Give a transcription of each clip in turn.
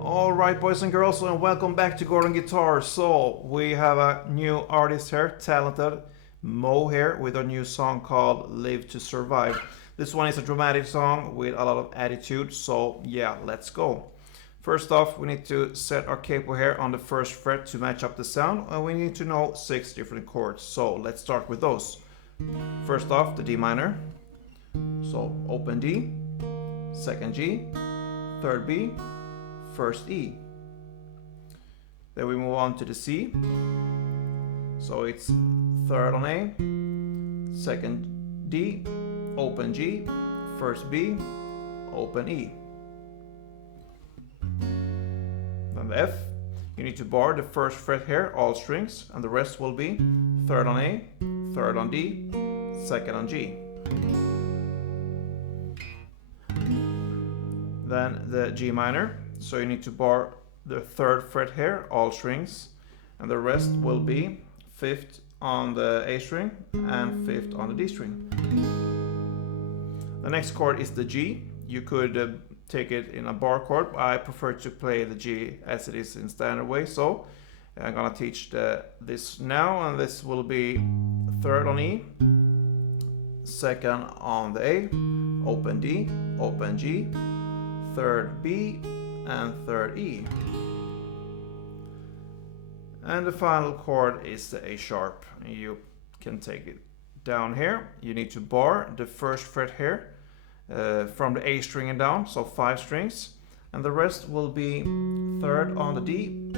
Alright boys and girls, and welcome back to Gordon Guitar. So we have a new artist here, talented Mo here, with a new song called Live to Survive. This one is a dramatic song with a lot of attitude, so yeah, let's go. First off, we need to set our capo here on the first fret to match up the sound, and we need to know 6 different chords. So let's start with those. First off, the D minor. So open D, second G, third B, first E. Then we move on to the C. So it's third on A, second D, open G, first B, open E. Then the F, you need to bar the first fret here, all strings, and the rest will be third on A, third on D, second on G. Then the G minor, so you need to bar the third fret here, all strings, and the rest will be fifth on the A string and fifth on the D string. The next chord is the G. You could take it in a bar chord. I prefer to play the G as it is in standard way, so I'm gonna teach this now, and this will be third on E, second on the A, open D, open G, third B, and third E. And the final chord is the A sharp. You can take it down here. You need to bar the first fret here from the A string and down, so 5 strings, and the rest will be third on the D,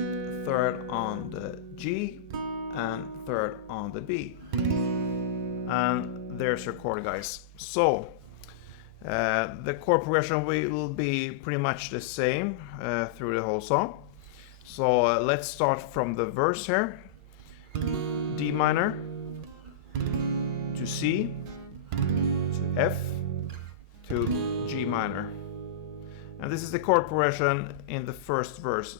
third on the G, and third on the B. And there's your chord, guys. So the chord progression will be pretty much the same through the whole song. So let's start from the verse here. D minor to C to F to G minor. And this is the chord progression in the first verse.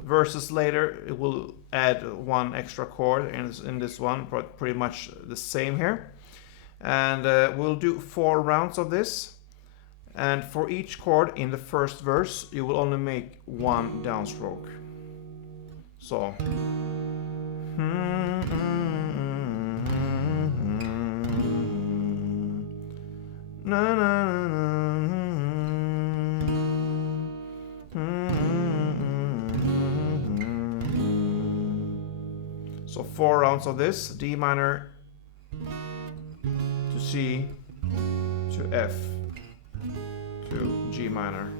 Verses later, it will add one extra chord in this one, but pretty much the same here. And we'll do 4 rounds of this, and for each chord in the first verse you will only make 1 downstroke. So so 4 rounds of this, D minor to C to F to G minor,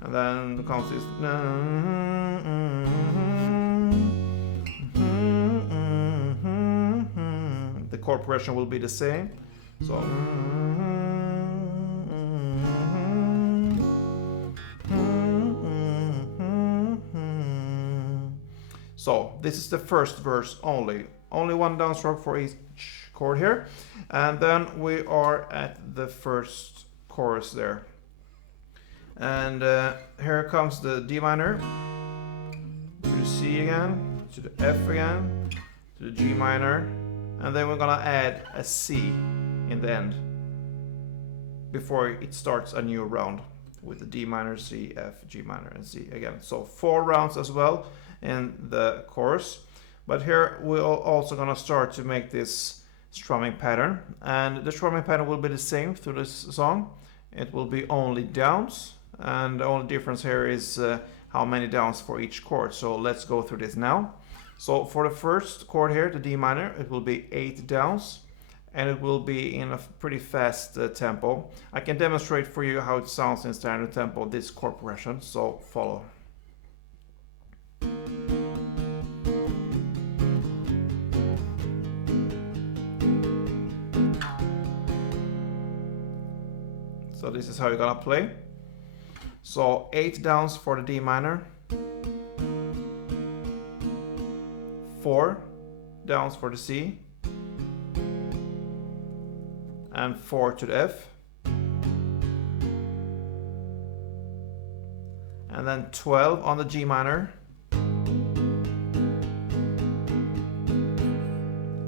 and then comes this. The chord progression will be the same. So so this is the first verse only 1 downstroke for each chord here, and then we are at the first chorus there, and here comes the D minor to the C again, to the F again, to the G minor, and then we're gonna add a C in the end before it starts a new round with the D minor, C, F, G minor, and C again. So 4 rounds as well in the chorus. But here we're also gonna start to make this strumming pattern, and the strumming pattern will be the same through this song. It will be only downs, and the only difference here is how many downs for each chord. So let's go through this now. So for the first chord here, the D minor, it will be 8 downs, and it will be in a pretty fast tempo. I can demonstrate for you how it sounds in standard tempo, this chord progression, so follow. So this is how you're gonna play. So 8 downs for the D minor, 4 downs for the C, and 4 to the F, and then 12 on the G minor,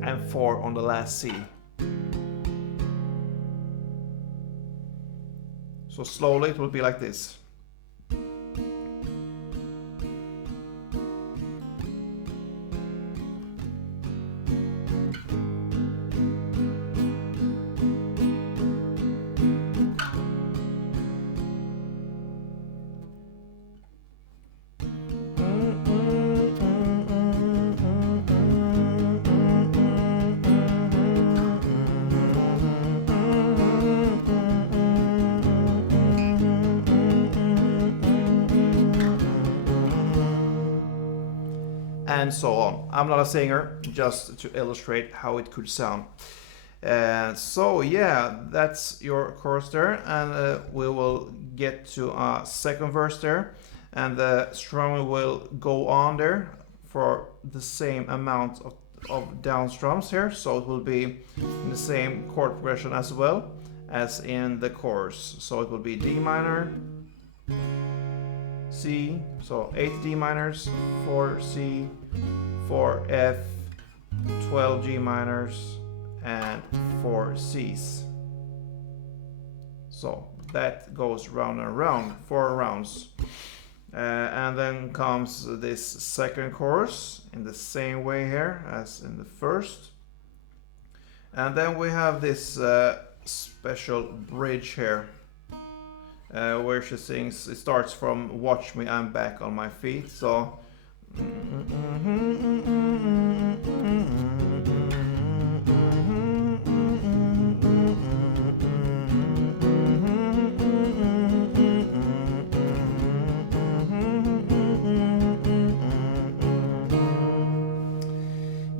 and 4 on the last C. So slowly it will be like this. And so on. I'm not a singer, just to illustrate how it could sound. So yeah, that's your chorus there, and we will get to a second verse there, and the strumming will go on there for the same amount of down strums here, so it will be in the same chord progression as well as in the chorus. So it will be D minor, C, so 8 D minors, 4 C, 4 F, 12 G minors, and 4 C's. So that goes round and round, 4 rounds. And then comes this second chorus in the same way here as in the first. And then we have this special bridge here. Where she sings, it starts from "Watch me, I'm back on my feet." So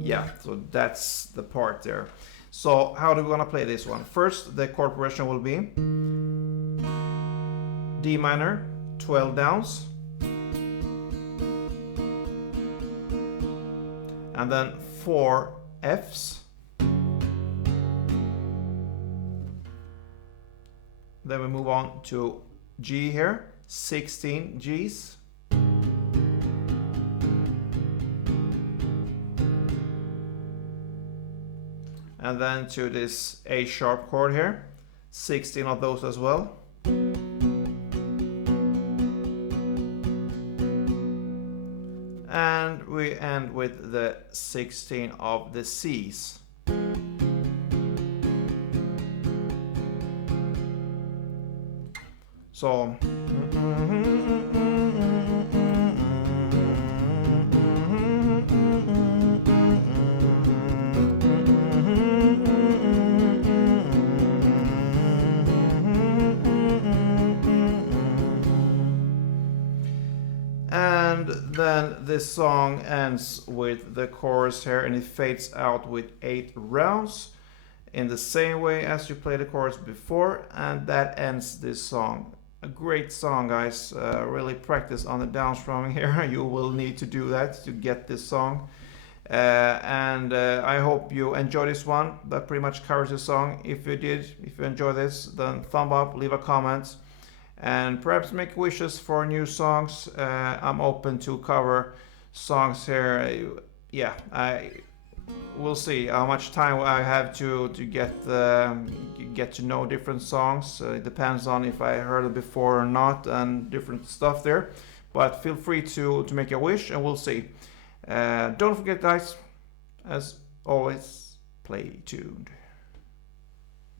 yeah, so that's the part there. So how do we want to play this one? First, the chord progression will be D minor, 12 downs, and then 4 Fs, then we move on to G here, 16 Gs, and then to this A sharp chord here, 16 of those as well. And we end with the 16 of the C's. So and then this song ends with the chorus here, and it fades out with 8 rounds in the same way as you played the chorus before, and that ends this song. A great song, guys. Really practice on the down strumming here. You will need to do that to get this song. And I hope you enjoy this one. That pretty much covers the song. If you did, if you enjoy this, then thumb up, leave a comment, and perhaps make wishes for new songs. I'm open to cover songs here. Yeah, we'll see how much time I have to get to know different songs. It depends on if I heard it before or not, and different stuff there. But feel free to make a wish, and we'll see. Don't forget, guys, as always, play tuned.